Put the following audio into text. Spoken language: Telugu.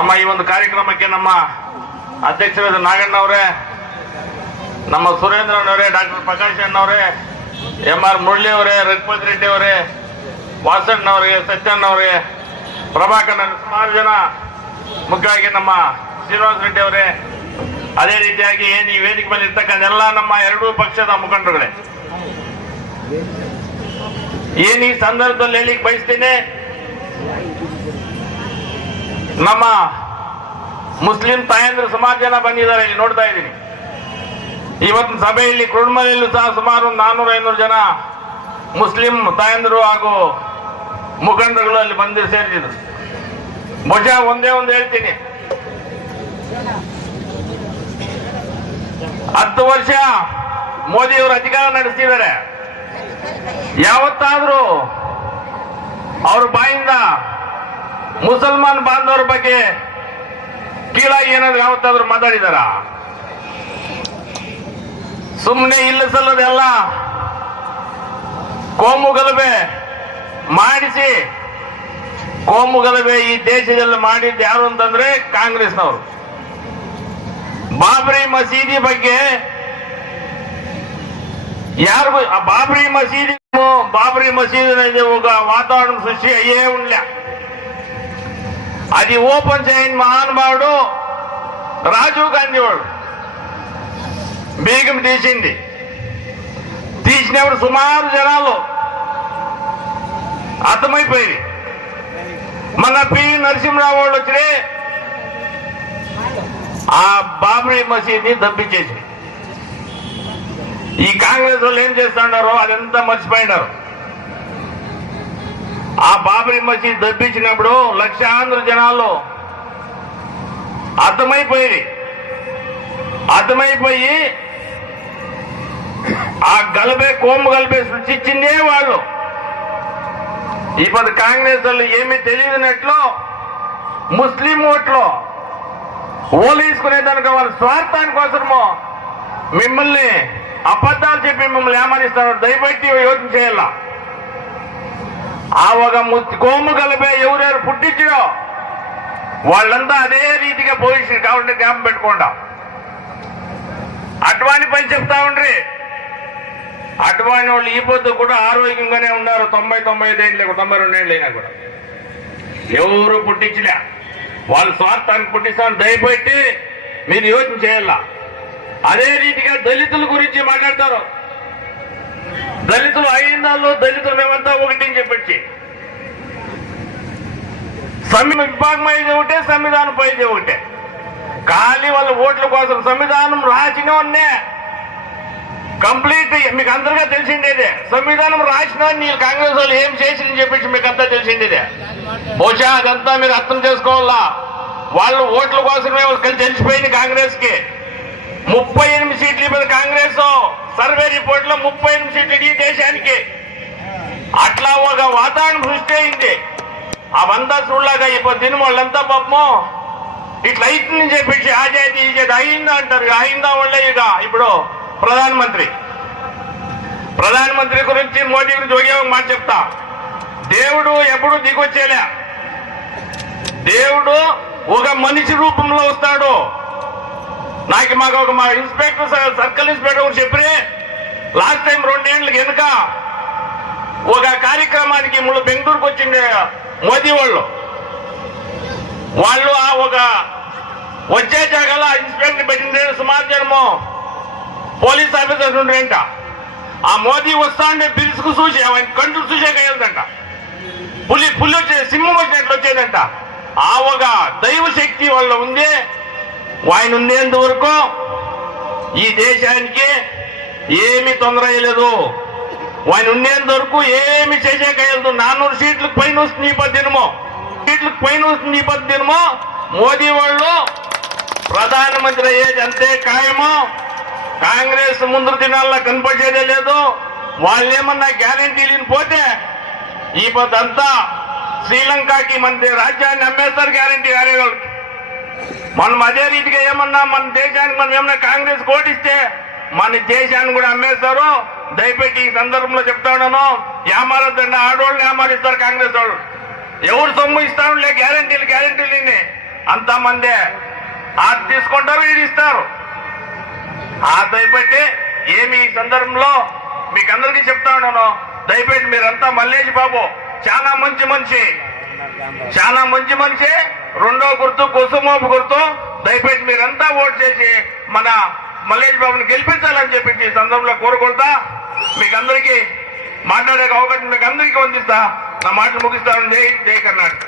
ನಮ್ಮ ಈ ಒಂದು ಕಾರ್ಯಕ್ರಮಕ್ಕೆ ನಮ್ಮ ಅಧ್ಯಕ್ಷರಾದ ನಾಗಣ್ಣ ಅವರೇ, ನಮ್ಮ ಸುರೇಂದ್ರನವರೇ, ಡಾಕ್ಟರ್ ಪ್ರಕಾಶ್ ಅಣ್ಣವರೇ, MR ಮುರಳಿ ಅವರೇ, ರಘುಪತಿ ರೆಡ್ಡಿ ಅವರೇ, ವಾಸಣ್ಣವರಿಗೆ, ಸತ್ಯಣ್ಣವರಿಗೆ, ಪ್ರಭಾಕರ್, ಸುಮಾರು ಜನ, ಮುಖ್ಯವಾಗಿ ನಮ್ಮ ಶ್ರೀನಿವಾಸ ರೆಡ್ಡಿ ಅವರೇ, ಅದೇ ರೀತಿಯಾಗಿ ಏನು ಈ ವೇದಿಕೆ ಮೇಲೆ ಇರ್ತಕ್ಕಂಥ ಎಲ್ಲ ನಮ್ಮ ಎರಡೂ ಪಕ್ಷದ ಮುಖಂಡರುಗಳೇ, ಏನು ಈ ಸಂದರ್ಭದಲ್ಲಿ ಹೇಳಿಕ್ ಬಯಸ್ತೀನಿ, ನಮ್ಮ ಮುಸ್ಲಿಂ ತಾಯಂದ್ರು ಸುಮಾರು ಜನ ಬಂದಿದ್ದಾರೆ, ಇಲ್ಲಿ ನೋಡ್ತಾ ಇದ್ದೀನಿ. ಇವತ್ತಿನ ಸಭೆಯಲ್ಲಿ ಕುರುಡ್ಮಲೆಯಲ್ಲೂ ಸಹ ಸುಮಾರು 400-500 ಜನ ಮುಸ್ಲಿಂ ತಾಯಂದ್ರು ಹಾಗೂ ಮುಖಂಡರುಗಳು ಅಲ್ಲಿ ಬಂದು ಸೇರಿದ್ರು. ಬಹುಶಃ ಒಂದೇ ಒಂದು ಹೇಳ್ತೀನಿ, 10 ವರ್ಷ ಮೋದಿಯವರು ಅಧಿಕಾರ ನಡೆಸ್ತಿದ್ದಾರೆ. ಯಾವತ್ತಾದ್ರೂ ಅವ್ರ ಬಾಯಿಂದ ಮುಸಲ್ಮಾನ್ ಬಾಂಧವರ ಬಗ್ಗೆ ಕೀಳಾಗಿ ಏನಾದ್ರು ಯಾವತ್ತಾದ್ರೂ ಮಾತಾಡಿದಾರ? ಸುಮ್ಮನೆ ಇಲ್ಲ ಸಲ್ಲದೆಲ್ಲ ಕೋಮು ಗಲಭೆ ಮಾಡಿಸಿ, ಕೋಮು ಗಲಭೆ ಈ ದೇಶದಲ್ಲಿ ಮಾಡಿದ್ದು ಯಾರು ಅಂತಂದ್ರೆ ಕಾಂಗ್ರೆಸ್ನವರು. ಬಾಬ್ರಿ ಮಸೀದಿ ಬಗ್ಗೆ ಯಾರಿಗೂ, బాబ్రీ మసీదు అనేది ఒక వాతావరణం సృష్టి అయ్యే ఉండలే. అది ఓపెన్ చేయని మహానుభావుడు రాజీవ్ గాంధీ వాడు బీగం తీసినప్పుడు సుమారు జనాలు అర్థమైపోయింది. మన పివి నరసింహరావు వాళ్ళు వచ్చి ఆ బాబ్రీ మసీద్ని దబ్బించేసి, ఈ కాంగ్రెస్ వాళ్ళు ఏం చేస్తున్నారో అదంతా మర్చిపోయినారు. ఆ బాబ్రీ మసీద్ దబ్బించినప్పుడు లక్షాంతర జనాలు అర్థమైపోయి ఆ కోము గలబే సృష్టించిందే వాళ్ళు. ఇప్పుడు కాంగ్రెస్ వాళ్ళు ఏమీ తెలియనట్లు ముస్లిం ఓట్లు ఓలేసుకునేదానికి వాళ్ళ స్వార్థాని కోసమో మిమ్మల్ని అబద్ధాలు చెప్పి మిమ్మల్ని ఏమనిస్తారు. దయబట్టి యోచన చేయాల. ఆ ఒక కోము గలబే ఎవరెవరు పుట్టించో వాళ్ళంతా అదే రీతిగా పొజిషన్ కాబట్టి జ్ఞాపం పెట్టుకోండి. అటువంటి పని చెప్తా ఉండ్రి. అటువంటి వాళ్ళు ఈ పొద్దు కూడా ఆరోగ్యంగానే ఉన్నారు. 90-95 ఏళ్ళు, 92 ఏళ్ళు అయినా కూడా ఎవరు పుట్టించలే. వాళ్ళు స్వార్థానికి పుట్టిస్తాను. దయపెట్టి మీరు యోచన చేయాల. అదే రీతిగా దళితుల గురించి మాట్లాడతారు. దళితులు అయిందాల్లో దళితులు మేమంతా ఒకటి అని చెప్పి విభాగం అయ్యేది ఒకటే, సంవిధానం పోయేది ఒకటే. ఖాళీ వాళ్ళ ఓట్ల కోసం సంవిధానం రాసినవన్నే కంప్లీట్ మీకు అందరిగా తెలిసిండేదే. సంవిధానం రాసిన కాంగ్రెస్ వాళ్ళు ఏం చేసిందని చెప్పేసి మీకు అంతా తెలిసిండేదే. బహుశా అదంతా మీరు అర్థం చేసుకోవాలా. వాళ్ళు ఓట్ల కోసమే కలిసి తెలిసిపోయింది కాంగ్రెస్ కి. 38 సీట్లు ఇప్పుడు కాంగ్రెస్ సర్వే రిపోర్ట్ లో 38 సీట్లు ఈ దేశానికి. అట్లా ఒక వాతావరణం సృష్టి అయింది. అవంతా చూడలాగా ఇప్పుడు తిని వాళ్ళంతా పాపము ఇట్లా అవుతుందని చెప్పేసి ఆజాది ఈజాది అయిందా అంటారు. అయిందా వాళ్ళే ఇక ఇప్పుడు ప్రధానమంత్రి గురించి మోదీ గురించి ఒకే ఒక మాట చెప్తా. దేవుడు ఎప్పుడు దిగొచ్చేలే. దేవుడు ఒక మనిషి రూపంలో వస్తాడు. మాకు ఒక మా ఇన్స్పెక్టర్, సర్కిల్ ఇన్స్పెక్టర్ చెప్పి లాస్ట్ టైం 2 ఏళ్ళ వెనుక ఒక కార్యక్రమానికి బెంగళూరుకు వచ్చిండే మోదీ వాళ్ళు ఆ ఒక వచ్చే జాగాలో ఇన్స్పెక్టర్ పెట్టిండే సుమారు జనము పోలీస్ ఆఫీసర్స్ ఉండేంట. ఆ మోదీ వస్తా అంటే బిల్స్కు చూసి ఆయన కంట్లు చూసే కయ్యదంట. పులి వచ్చే సింహం వచ్చినట్లు వచ్చేదంట. ఆ ఒక దైవ శక్తి వాళ్ళ ఉంది. ఆయన ఉండేంత వరకు ఈ దేశానికి ఏమి తొందర అయ్యలేదు. ఆయన ఉండేంత వరకు ఏమి చేసేకయ్యదు. 400 సీట్లకు పైన వస్తుంది ఈ పద్దెనమో మోదీ వాళ్ళు ప్రధానమంత్రి అయ్యేది అంతే ఖాయమో. కాంగ్రెస్ ముందు దినాల్లో కనపడేదే లేదు. వాళ్ళేమన్నా గ్యారంటీలు పోతే ఈ పొద్దంతా శ్రీలంకకి మన రాజ్యాన్ని అమ్మేస్తారు గ్యారంటీ ఆరేవాళ్ళకి. మనం అదే రీతిగా ఏమన్నా మన దేశానికి మనం ఏమన్నా కాంగ్రెస్ ఓటిస్తే మన దేశాన్ని కూడా అమ్మేస్తారు. దయపెట్టి ఈ సందర్భంలో చెప్తా ఉన్నాను, ఏమారద్దండి. ఆడవాళ్ళని ఏమారిస్తారు కాంగ్రెస్ వాళ్ళు. ఎవరు సొమ్ము ఇస్తా ఉండే గ్యారంటీలు అంతమందే అది తీసుకుంటారు, ఇది ఇస్తారు. ఆ దయపెట్టి ఏమి ఈ సందర్భంలో మీకు అందరికీ చెప్తా ఉన్నాను, దయపెట్టి మీరంతా మల్లేష్ బాబు చాలా మంచి మనిషి, చాలా మంచి మనిషి. రెండో గుర్తు కుసుమోపు గుర్తు. దయపెట్టి మీరంతా ఓటు చేసి మన మల్లేష్ బాబుని గెలిపించాలని చెప్పి ఈ సందర్భంలో కోరుకుంటా మీకు అందరికీ మాట్లాడే అవకాశం మీకు అందరికీ అందిస్తా. నా మాటలు ముగిస్తాను. జై జై కర్ణాటక.